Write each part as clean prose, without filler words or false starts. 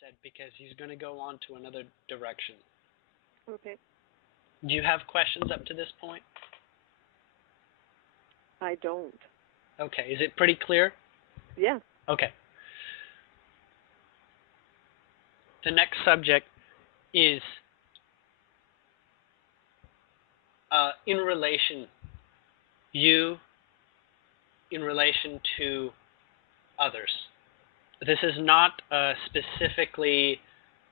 said because he's going to go on to another direction. Okay. Do you have questions up to this point? I don't. Okay. Is it pretty clear? Yeah. Okay. The next subject is in relation to others. This is not specifically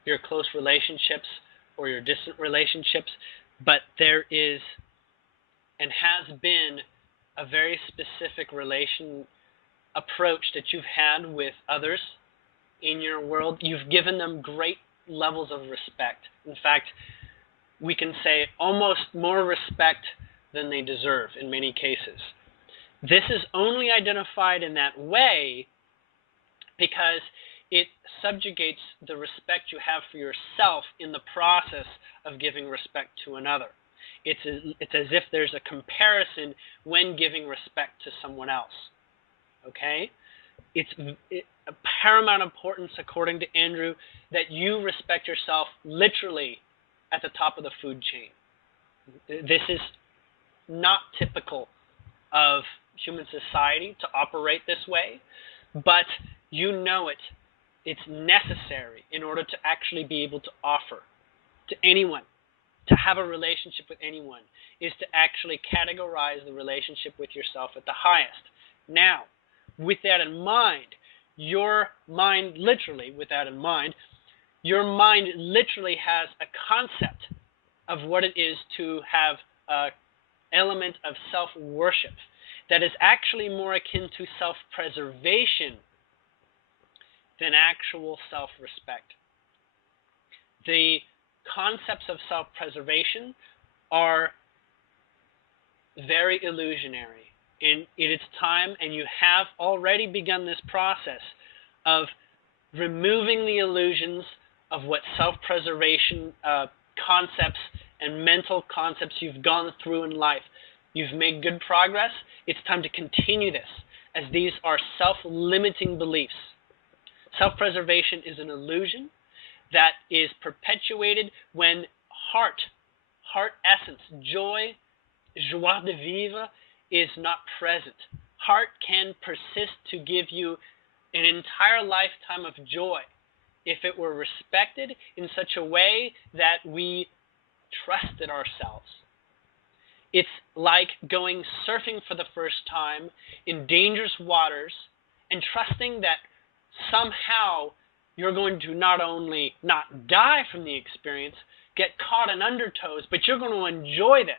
your close relationships or your distant relationships, but there is and has been a very specific relation approach that you've had with others in your world. You've given them great levels of respect. In fact, we can say almost more respect than they deserve in many cases. This is only identified in that way because it subjugates the respect you have for yourself in the process of giving respect to another. It's as if there's a comparison when giving respect to someone else. Okay? It's a paramount importance, according to Andrew, that you respect yourself literally at the top of the food chain. This is not typical of human society to operate this way, but you know it. It's necessary in order to actually be able to offer to anyone, to have a relationship with anyone, is to actually categorize the relationship with yourself at the highest. Now, with that in mind, your mind literally has a concept of what it is to have an element of self-worship that is actually more akin to self-preservation than actual self-respect. The concepts of self-preservation are very illusionary. And it is time, and you have already begun this process of removing the illusions of what self-preservation concepts and mental concepts you've gone through in life. You've made good progress. It's time to continue this, as these are self-limiting beliefs. Self-preservation is an illusion that is perpetuated when heart essence, joy, joie de vivre, is not present. Heart can persist to give you an entire lifetime of joy if it were respected in such a way that we trusted ourselves. It's like going surfing for the first time in dangerous waters and trusting that somehow you're going to not only not die from the experience, get caught in undertows, but you're going to enjoy this.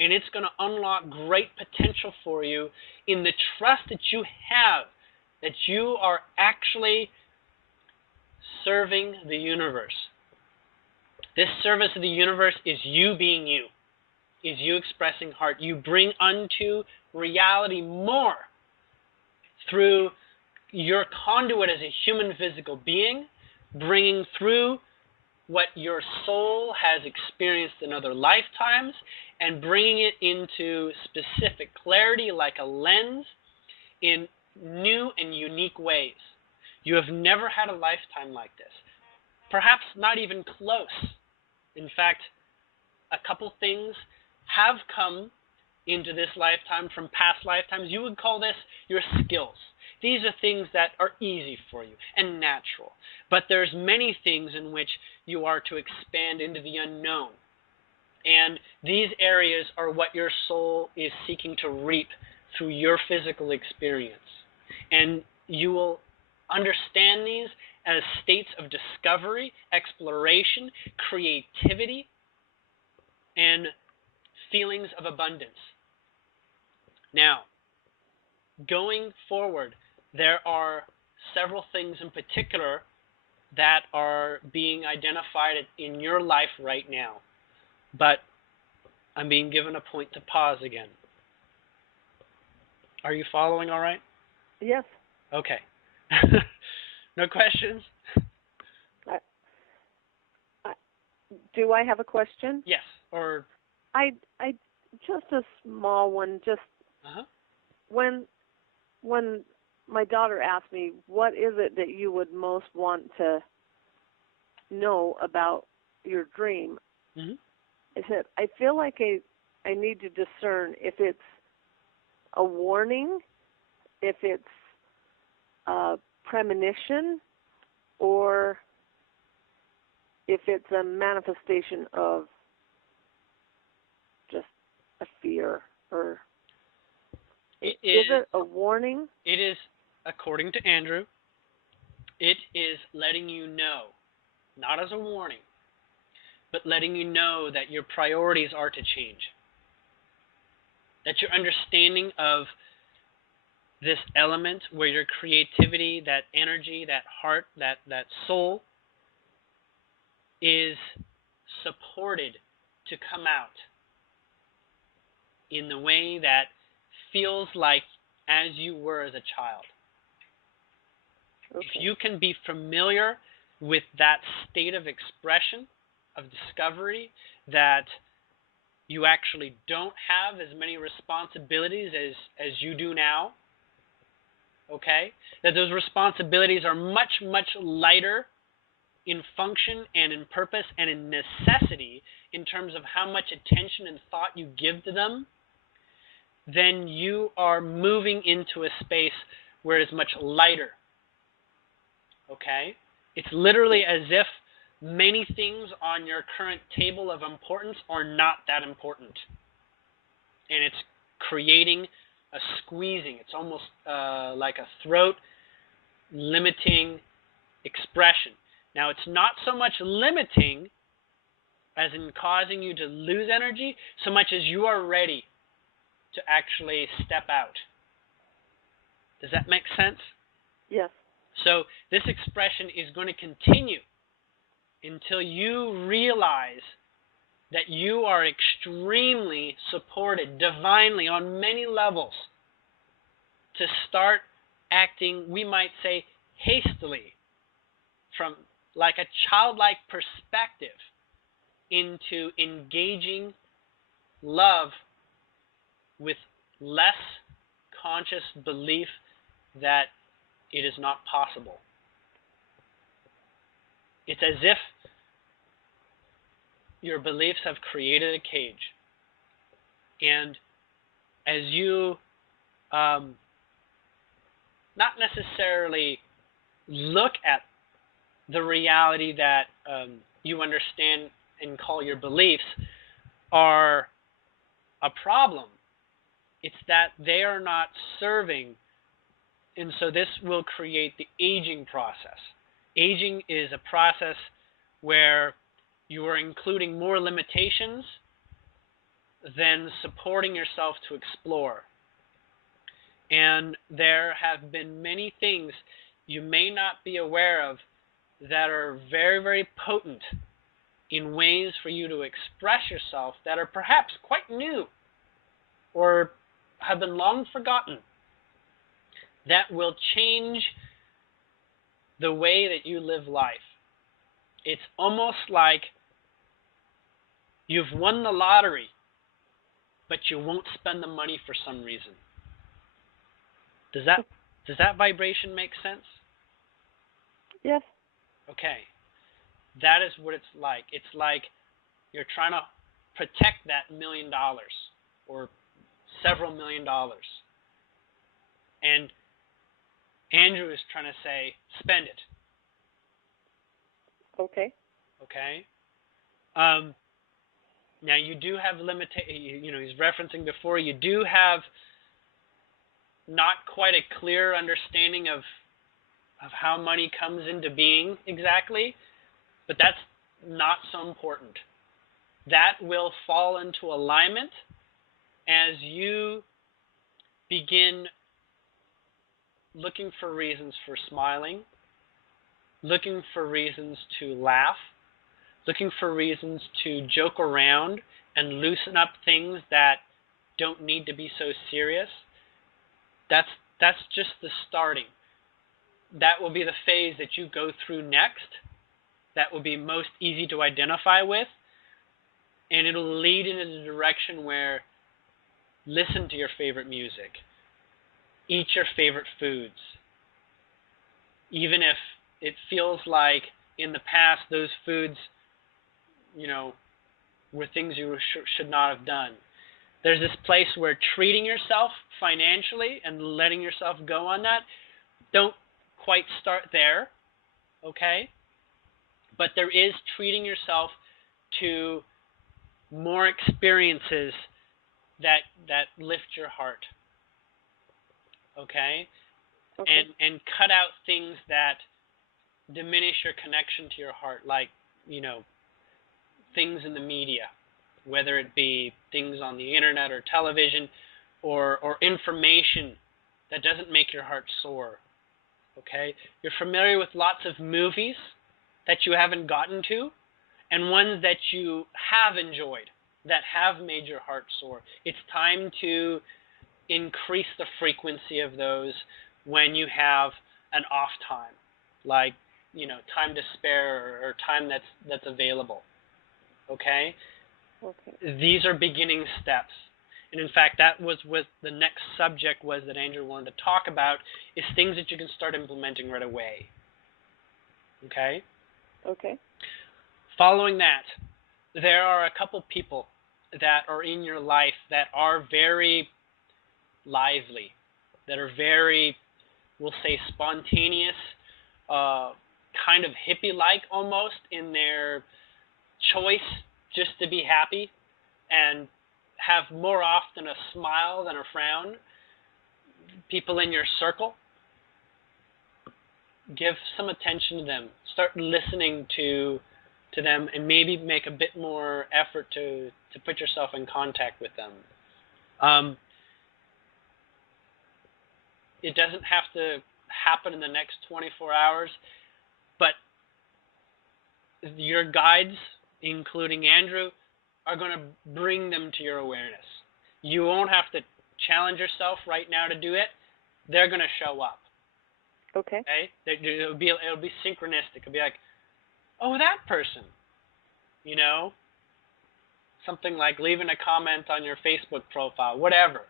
And it's going to unlock great potential for you in the trust that you have that you are actually serving the universe. This service of the universe is you being you, is you expressing heart. You bring unto reality more through your conduit as a human physical being, bringing through what your soul has experienced in other lifetimes and bringing it into specific clarity like a lens in new and unique ways. You have never had a lifetime like this. Perhaps not even close. In fact, a couple things have come into this lifetime from past lifetimes. You would call this your skills. These are things that are easy for you and natural. But there's many things in which you are to expand into the unknown. And these areas are what your soul is seeking to reap through your physical experience. And you will understand these as states of discovery, exploration, creativity, and feelings of abundance. Now, going forward, there are several things in particular that are being identified in your life right now. But I'm being given a point to pause again. Are you following all right? Yes. Okay. No questions? Do I have a question? Yes. Or I just a small one. Just when my daughter asked me, what is it that you would most want to know about your dream. Mm-hmm. I said, I feel like I need to discern if it's a warning, if it's a premonition, or if it's a manifestation of just a fear, or is it a warning? It is, according to Andrew, it is letting you know, not as a warning, but letting you know that your priorities are to change. That your understanding of this element where your creativity, that energy, that heart, that soul is supported to come out in the way that feels like as you were as a child. Okay. If you can be familiar with that state of expression, of discovery, that you actually don't have as many responsibilities as you do now, okay? That those responsibilities are much, much lighter in function and in purpose and in necessity in terms of how much attention and thought you give to them, then you are moving into a space where it's much lighter. Okay? It's literally as if many things on your current table of importance are not that important. And it's creating a squeezing. It's almost like a throat limiting expression. Now, it's not so much limiting as in causing you to lose energy, so much as you are ready to actually step out. Does that make sense? Yes. So this expression is going to continue until you realize that you are extremely supported divinely on many levels to start acting, we might say, hastily, from like a childlike perspective into engaging love with less conscious belief that it is not possible. It's as if your beliefs have created a cage. And as you not necessarily look at the reality that you understand and call your beliefs are a problem, it's that they are not serving. And so this will create the aging process. Aging is a process where you are including more limitations than supporting yourself to explore. And there have been many things you may not be aware of that are very, very potent in ways for you to express yourself that are perhaps quite new or have been long forgotten, that will change the way that you live life. It's almost like you've won the lottery, but you won't spend the money for some reason. Does that vibration make sense? Yes. Okay. That is what it's like. It's like you're trying to protect that $1 million or several $1 million. And Andrew is trying to say, spend it. Okay. Okay? Now, you do have he's referencing before, you do have not quite a clear understanding of how money comes into being exactly, but that's not so important. That will fall into alignment as you begin looking for reasons for smiling, looking for reasons to laugh, looking for reasons to joke around and loosen up things that don't need to be so serious. That's just the starting. That will be the phase that you go through next. That will be most easy to identify with. And it'll lead in a direction where listen to your favorite music. Eat your favorite foods. Even if it feels like in the past those foods, were things you should not have done. There's this place where treating yourself financially and letting yourself go on that, don't quite start there, okay? But there is treating yourself to more experiences that lift your heart, okay? And cut out things that diminish your connection to your heart, like, things in the media, whether it be things on the internet or television or information that doesn't make your heart soar, okay? You're familiar with lots of movies that you haven't gotten to and ones that you have enjoyed that have made your heart soar. It's time to increase the frequency of those when you have an off time, like, time to spare or time that's available, okay? These are beginning steps. And in fact, that was what the next subject was that Andrew wanted to talk about, is things that you can start implementing right away, okay? Okay. Following that, there are a couple people that are in your life that are very lively, that are very, we'll say, spontaneous, kind of hippie-like almost in their choice just to be happy and have more often a smile than a frown. People in your circle, give some attention to them. Start listening to them and maybe make a bit more effort to put yourself in contact with them. It doesn't have to happen in the next 24 hours, but your guides, including Andrew, are going to bring them to your awareness. You won't have to challenge yourself right now to do it. They're going to show up. Okay. It'll be synchronistic. It'll be like, oh, that person, something like leaving a comment on your Facebook profile, whatever.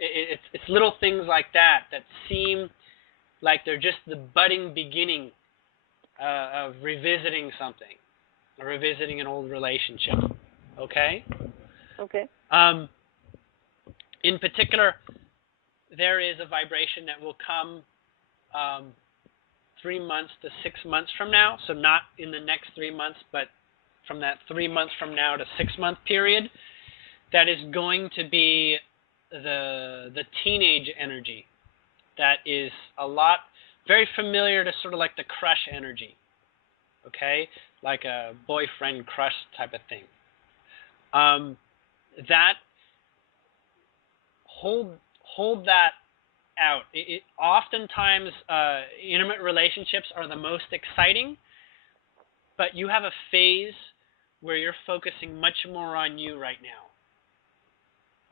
It's little things like that seem like they're just the budding beginning of revisiting something, or revisiting an old relationship. Okay? Okay. In particular, there is a vibration that will come 3 months to 6 months from now. So not in the next 3 months, but from that 3 months from now to 6 month period, that is going to be the teenage energy. That is very familiar to sort of like the crush energy. Okay? Like a boyfriend crush type of thing. That hold that out. Oftentimes, intimate relationships are the most exciting, but you have a phase where you're focusing much more on you right now.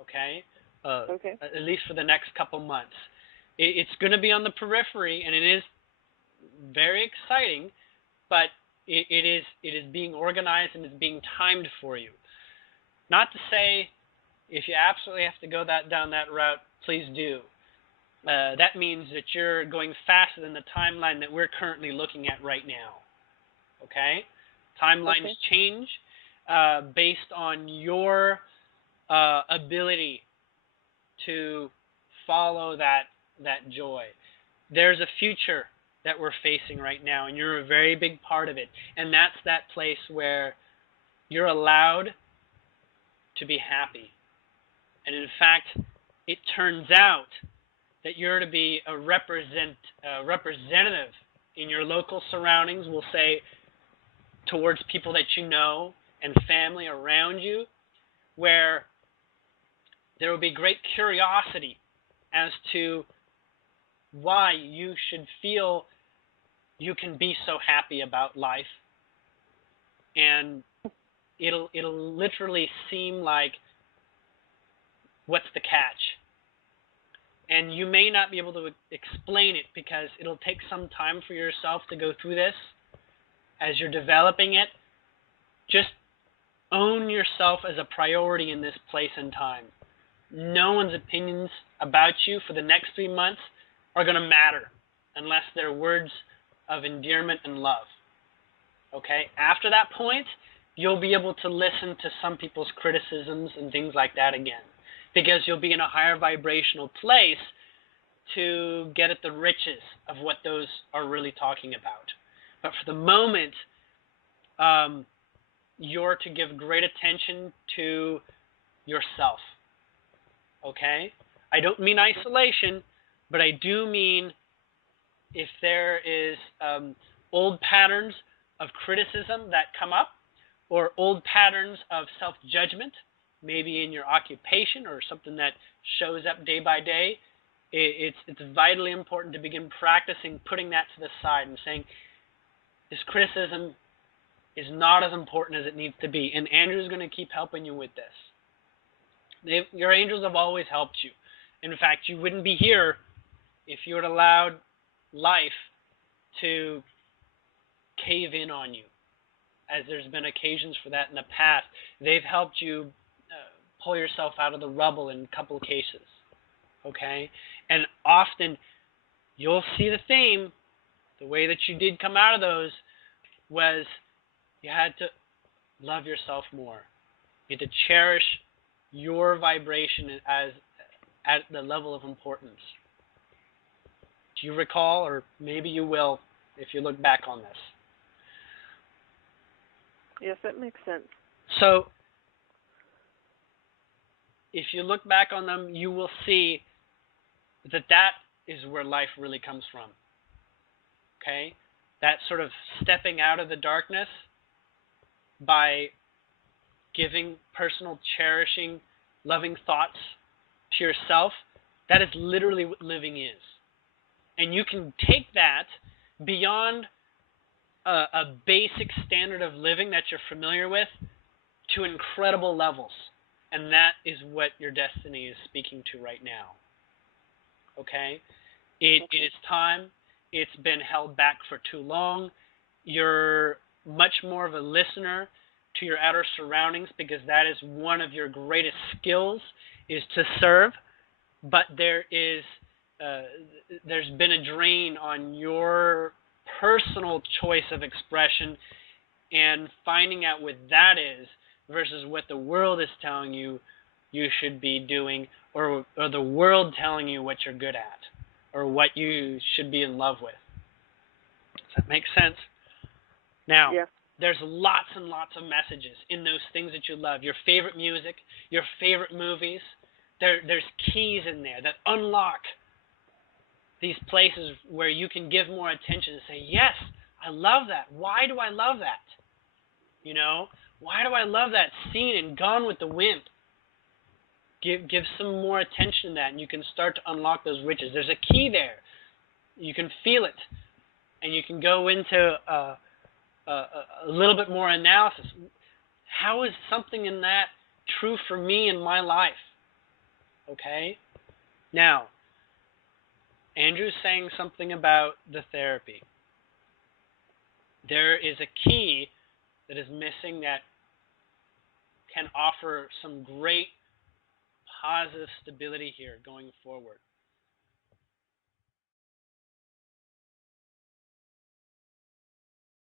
Okay? Okay. At least for the next couple months. It's going to be on the periphery, and it is very exciting, but it is being organized and it's being timed for you. Not to say if you absolutely have to go down that route, please do. That means that you're going faster than the timeline that we're currently looking at right now. Okay? Timelines change based on your ability to follow that joy. There's a future that we're facing right now, and you're a very big part of it. And that's that place where you're allowed to be happy. And in fact, it turns out that you're to be a representative in your local surroundings, we'll say, towards people that you know and family around you, where there will be great curiosity as to why you should feel you can be so happy about life. And it'll literally seem like, what's the catch? And you may not be able to explain it because it'll take some time for yourself to go through this as you're developing it. Just own yourself as a priority in this place and time. No one's opinions about you for the next 3 months are going to matter unless they're words of endearment and love. Okay? After that point, you'll be able to listen to some people's criticisms and things like that again, because you'll be in a higher vibrational place to get at the riches of what those are really talking about. But for the moment, you're to give great attention to yourself. Okay? I don't mean isolation, but I do mean if there is old patterns of criticism that come up, or old patterns of self-judgment, maybe in your occupation or something that shows up day by day, it's vitally important to begin practicing putting that to the side and saying, this criticism is not as important as it needs to be. And Andrew's going to keep helping you with this. Your angels have always helped you. In fact, you wouldn't be here if you had allowed life to cave in on you, as there's been occasions for that in the past. They've helped you pull yourself out of the rubble in a couple of cases. Okay? And often you'll see the theme. The way that you did come out of those was you had to love yourself more. You had to cherish your vibration as at the level of importance. Do you recall, or maybe you will if you look back on this? Yes, that makes sense. So if you look back on them, you will see that that is where life really comes from. Okay? That sort of stepping out of the darkness by giving personal, cherishing, loving thoughts to yourself, that is literally what living is. And you can take that beyond a basic standard of living that you're familiar with to incredible levels. And that is what your destiny is speaking to right now. Okay? It is time. It's been held back for too long. You're much more of a listener to your outer surroundings, because that is one of your greatest skills, is to serve. But there's been a drain on your personal choice of expression and finding out what that is versus what the world is telling you you should be doing, or the world telling you what you're good at or what you should be in love with. Does that make sense? Now, yeah. There's lots and lots of messages in those things that you love. Your favorite music, your favorite movies. There's keys in there that unlock these places where you can give more attention and say, yes, I love that. Why do I love that? You know, why do I love that scene in Gone with the Wind? Give some more attention to that, and you can start to unlock those riches. There's a key there. You can feel it, and you can go into a little bit more analysis. How is something in that true for me in my life? Okay? Now, Andrew's saying something about the therapy. There is a key that is missing that can offer some great positive stability here going forward.